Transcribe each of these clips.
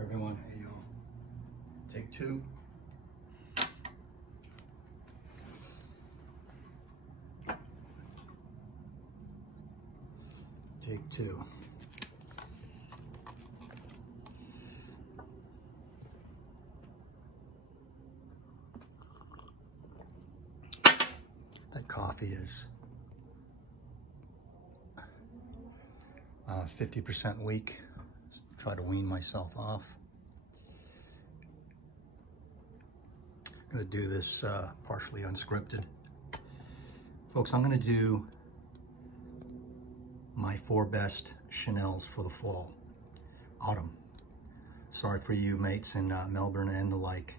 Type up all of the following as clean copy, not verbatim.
everyone? Hey, y'all. Take two. Take two. That coffee is 50% weak. Try to wean myself off. I'm gonna do this partially unscripted. Folks, I'm gonna do my 4 best Chanels for the fall, autumn. Sorry for you mates in Melbourne and the like.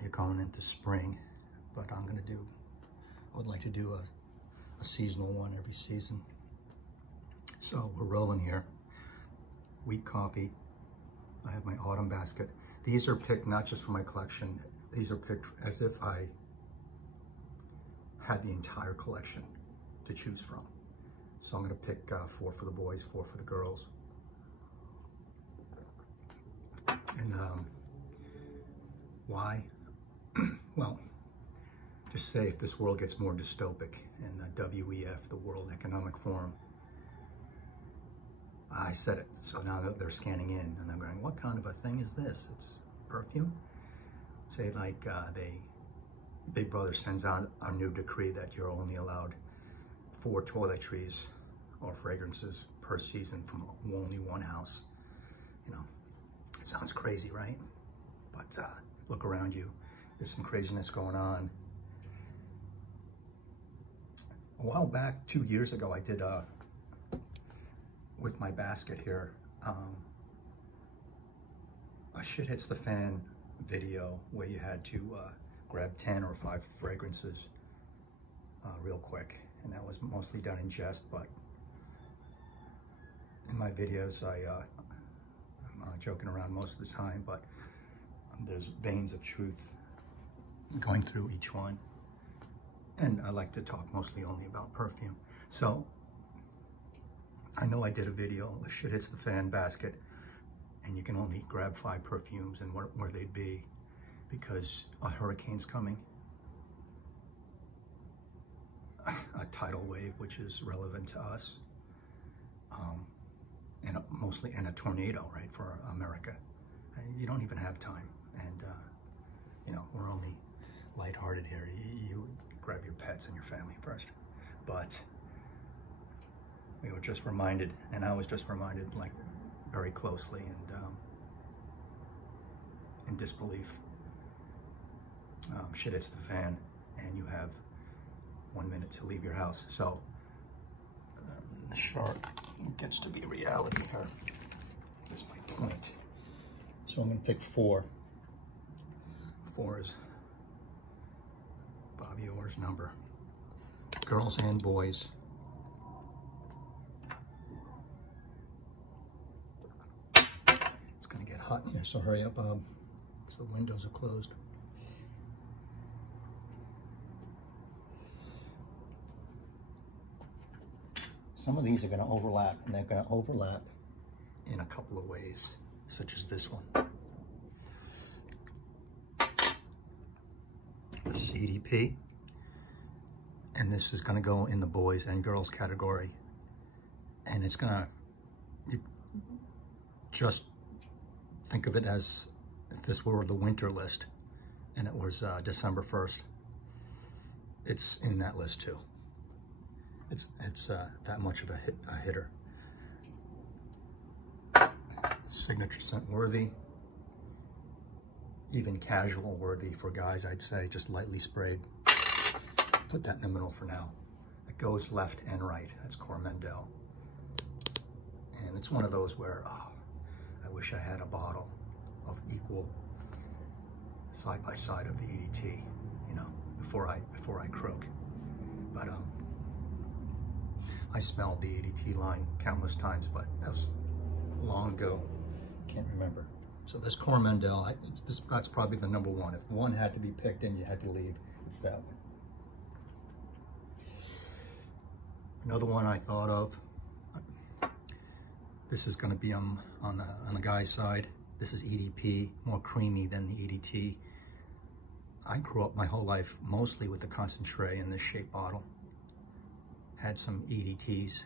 You're going into spring, but I would like to do a seasonal one every season. So we're rolling here. Wheat coffee. I have my autumn basket. These are picked not just for my collection. These are picked as if I had the entire collection to choose from. So I'm going to pick 4 for the boys, 4 for the girls. And why? Well, just say if this world gets more dystopic and WEF, the World Economic Forum, I said it, so now they're scanning in and I'm going, what kind of a thing is this? It's perfume? Say like Big Brother sends out a new decree that you're only allowed 4 toiletries or fragrances per season from only one house. You know, it sounds crazy, right? But look around you. There's some craziness going on. A while back, 2 years ago, I did with my basket here, a shit hits the fan video where you had to grab 10 or 5 fragrances real quick. And that was mostly done in jest, but in my videos, I'm joking around most of the time, but there's veins of truth going through each one. And I like to talk mostly only about perfume. So I know I did a video, the shit hits the fan basket, and you can only grab 5 perfumes and where they'd be because a hurricane's coming. A tidal wave, which is relevant to us, and mostly a tornado, right, for America. You don't even have time, and you know, we're only lighthearted here. You grab your pets and your family first. But we were just reminded, and I was just reminded, like, very closely, and in disbelief. Shit hits the fan, and you have 1 minute to leave your house. So the shark gets to be reality here. That's my point. So I'm going to pick 4. 4 is Bobby Orr's number. Girls and boys. It's going to get hot in here, so hurry up, because the windows are closed. Some of these are going to overlap, and they're going to overlap in a couple of ways, such as this one. This is EDP, and this is going to go in the boys and girls category. And it's going to, just think of it as if this were the winter list, and it was December 1st. It's in that list too. It's that much of a hitter. Signature scent worthy, even casual worthy for guys, I'd say, just lightly sprayed. Put that in the middle for now. It goes left and right. That's Coromandel. And it's one of those where, oh, I wish I had a bottle of equal side by side of the EDT, you know, before I croak. But I smelled the EDT line countless times, but that was long ago. Can't remember. So this Coromandel, that's probably the number 1. If one had to be picked and you had to leave, it's that one. Another one I thought of. This is going to be on the guy's side. This is EDP, more creamy than the EDT. I grew up my whole life mostly with the concentrate in this shape bottle. Had some EDTs.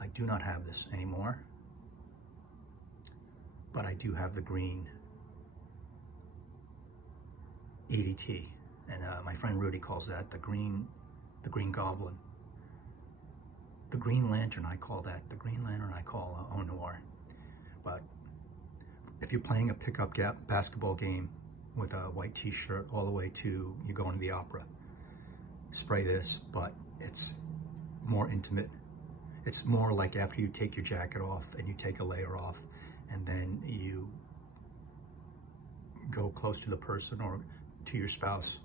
I do not have this anymore, but I do have the green EDT, and my friend Rudy calls that the green goblin. The Green Lantern, I call that. The Green Lantern I call Eau Noir. But if you're playing a pickup basketball game with a white t-shirt all the way to you going to the opera, spray this, but it's more intimate. It's more like after you take your jacket off and you take a layer off and then you go close to the person or to your spouse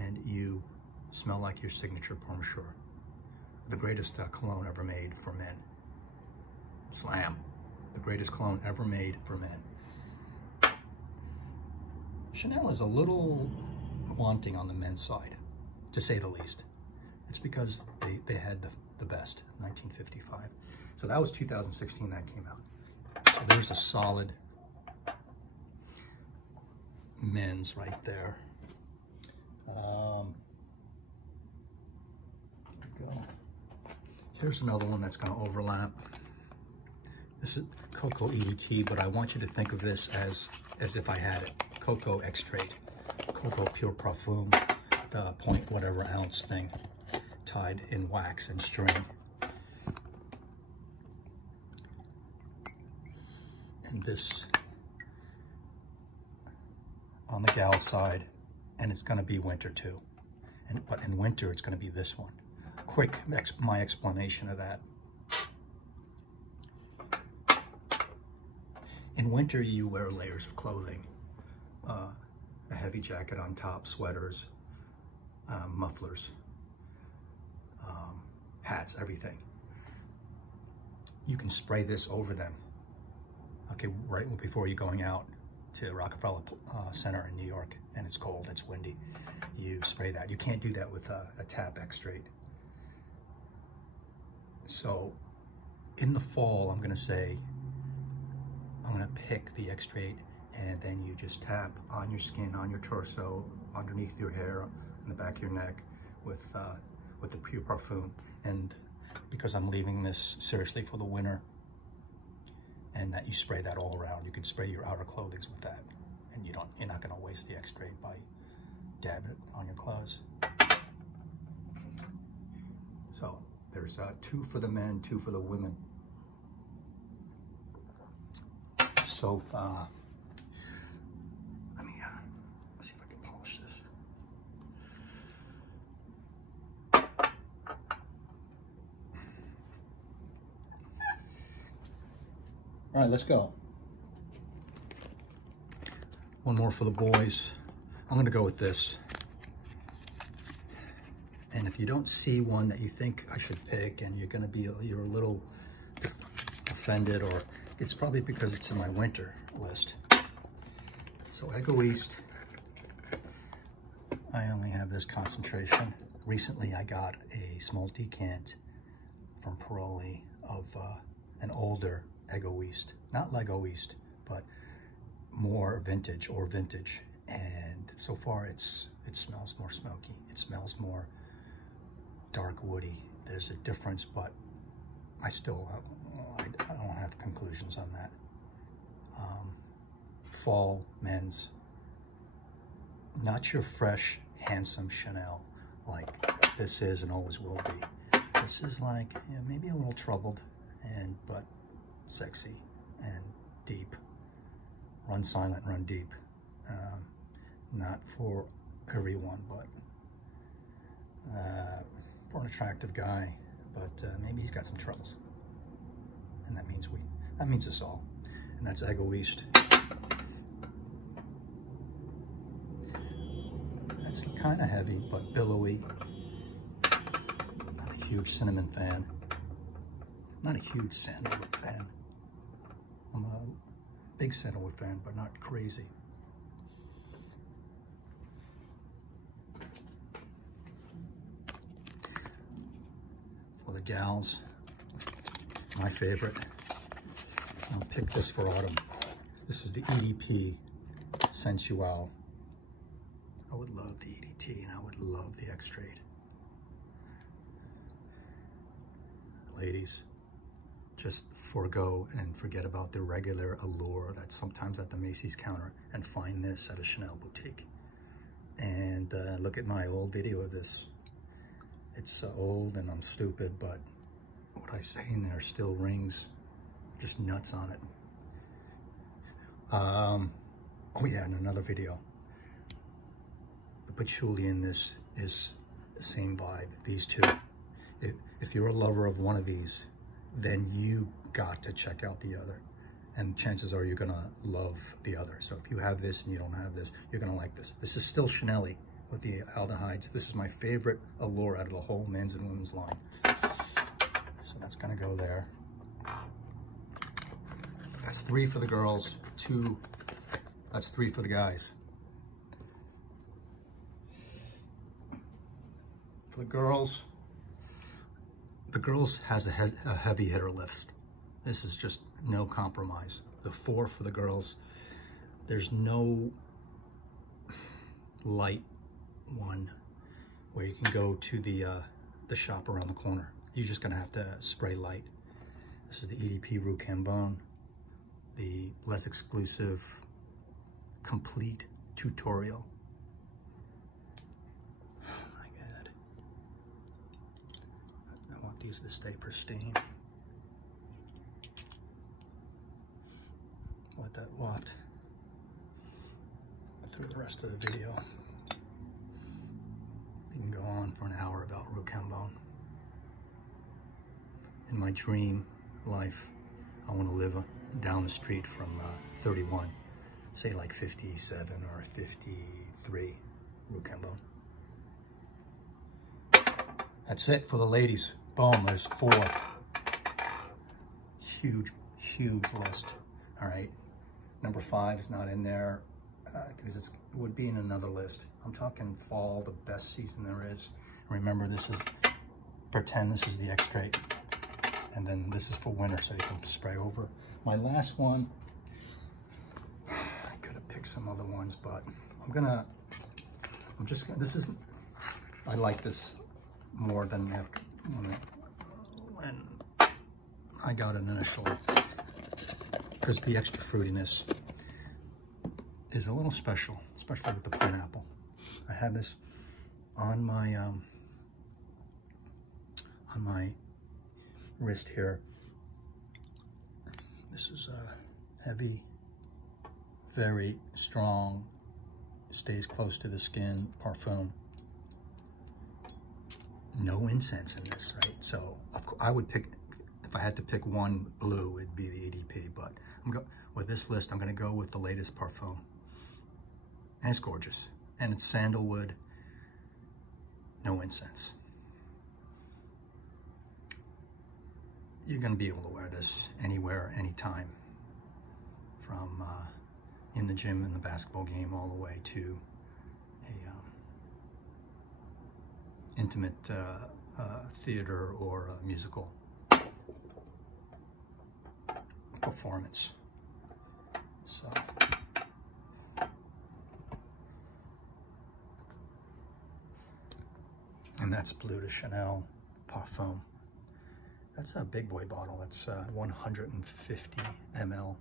and you smell like your signature Parfum. The greatest cologne ever made for men. Slam. The greatest cologne ever made for men. Chanel is a little wanting on the men's side, to say the least. It's because they had the best, 1955. So that was 2016 that came out. So there's a solid men's right there. There we go. Here's another one that's going to overlap. This is COCO Edp, but I want you to think of this as if I had it. COCO Extrait, COCO Pure Parfum, the point whatever ounce thing tied in wax and string. And this on the gal side, and it's going to be winter too. But in winter, it's going to be this one. Quick, my explanation of that. In winter, you wear layers of clothing, a heavy jacket on top, sweaters, mufflers, hats, everything. You can spray this over them. Okay, right before you're going out to Rockefeller Center in New York, and it's cold, it's windy, you spray that. You can't do that with a tap extrait. So in the fall, I'm gonna pick the extrait, and then you just tap on your skin, on your torso, underneath your hair, in the back of your neck with the Pure Parfum. And because I'm leaving this seriously for the winter, and that you spray that all around. You can spray your outer clothing with that, and you're not gonna waste the extrait by dabbing it on your clothes. So there's 2 for the men, 2 for the women. So let me see if I can polish this. All right, let's go. One more for the boys. I'm gonna go with this. And if you don't see one that you think I should pick and you're a little offended, or it's probably because it's in my winter list. So EGOԻSTE, I only have this concentration. Recently I got a small decant from Paroli of an older EGOÍSTE, not LEGOÍSTE, but more vintage or vintage. And so far it smells more smoky. It smells more dark woody. There's a difference, but I don't have conclusions on that. Fall men's, not your fresh, handsome Chanel like this is and always will be. This is like, yeah, maybe a little troubled, but sexy and deep. Run silent, run deep. Not for everyone, but for an attractive guy, but maybe he's got some troubles, and that means us all. And that's EGOÍSTE. That's kind of heavy, but billowy. Not a huge cinnamon fan. Not a huge sandalwood fan. I'm a big sandalwood fan, but not crazy. For the gals, my favorite, I'll pick this for autumn. This is the EDP Sensuelle. I would love the EDT and I would love the X-Straight. Ladies, just forego and forget about the regular Allure that's sometimes at the Macy's counter and find this at a Chanel boutique. And look at my old video of this. It's old and I'm stupid, but what I say in there still rings just nuts on it. Oh yeah, in another video, the patchouli in this is the same vibe. These two. If you're a lover of one of these, then you got to check out the other. And chances are you're gonna love the other. So if you have this and you don't have this, you're gonna like this. This is still Chanel-y with the aldehydes. This is my favorite Allure out of the whole men's and women's line. So that's gonna go there. That's 3 for the girls, 2, that's 3 for the guys. For the girls has a heavy hitter list. This is just no compromise. The 4 for the girls, there's no light one where you can go to the shop around the corner. You're just gonna have to spray light. This is the EDP Rue Cambon, the less exclusive complete tutorial. Oh my God. I want these to stay pristine. Let that waft through the rest of the video. You can go on for an hour about Rue Cambon. In my dream life, I want to live down the street from 31, say like 57 or 53 Rue Cambon. That's it for the ladies. Boom, there's 4. Huge, huge list. All right. Number 5 is not in there because it would be in another list. I'm talking fall, the best season there is. Remember, this is, pretend this is the X-Straight. And then this is for winter, so you can spray over. My last one, I could have picked some other ones, but this is, I like this more than after when I got it initially. Because the extra fruitiness is a little special, especially with the pineapple. I have this on my wrist here. This is a heavy, very strong, stays close to the skin parfum. No incense in this, right? So I would pick, if I had to pick one blue, it'd be the EDP, but with this list, I'm gonna go with the latest parfum. And it's gorgeous. And it's sandalwood, no incense. You're gonna be able to wear this anywhere, anytime. From in the gym, in the basketball game, all the way to a intimate theater or a musical performance. So, and that's Bleu de Chanel Parfum. That's a big boy bottle. That's 150 ml.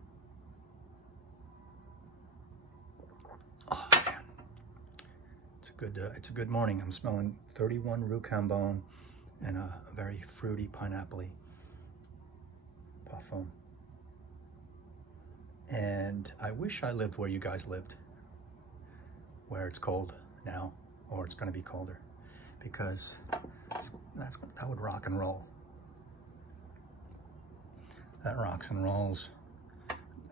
Oh man, it's a good morning. I'm smelling 31 Rue Cambon and a very fruity, pineapple-y parfum. And I wish I lived where you guys lived, where it's cold now, or it's going to be colder, because that would rock and roll. That rocks and rolls.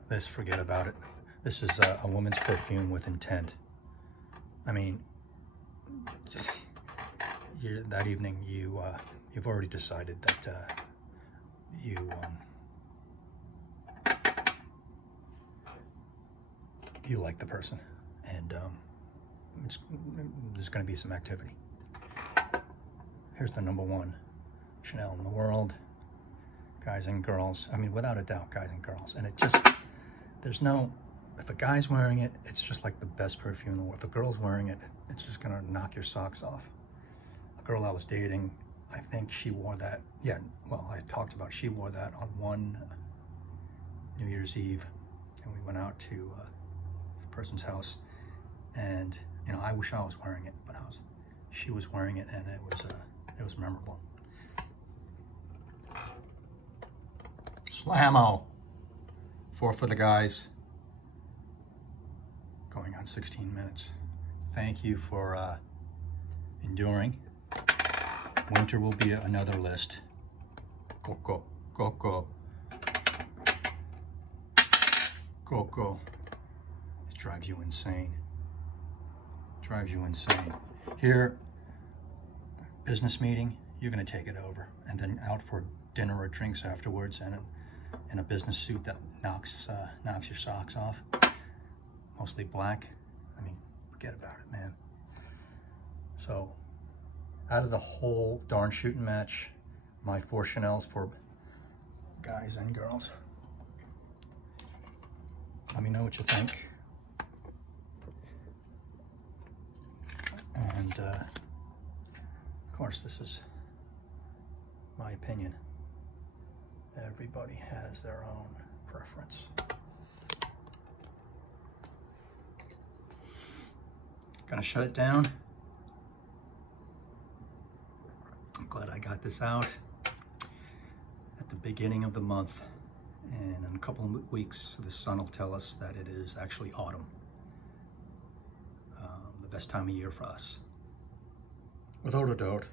This, forget about it. This is a woman's perfume with intent. I mean, that evening you've already decided that you like the person, and there's going to be some activity. Here's the #1 Chanel in the world. Guys and girls, I mean, without a doubt, guys and girls. And it just, there's no, if a guy's wearing it, it's just like the best perfume in the world. If a girl's wearing it, it's just gonna knock your socks off. A girl I was dating, I think she wore that, yeah, well, I talked about, she wore that on one New Year's Eve, and we went out to a person's house, and, you know, I wish I was wearing it, but she was wearing it, and it was memorable. Slammo! 4 for the guys. Going on 16 minutes. Thank you for enduring. Winter will be another list. COCO, COCO, COCO. It drives you insane. Drives you insane. Here, business meeting, you're gonna take it over, and then out for dinner or drinks afterwards, and in a business suit that knocks your socks off. Mostly black. I mean, forget about it, man. So, out of the whole darn shooting match, my 4 Chanels for guys and girls. Let me know what you think. And, of course, this is my opinion. Everybody has their own preference. Gonna shut it down. I'm glad I got this out at the beginning of the month. And in a couple of weeks, the sun will tell us that it is actually autumn. The best time of year for us. Without a doubt.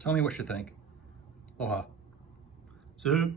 Tell me what you think. Aloha. See you.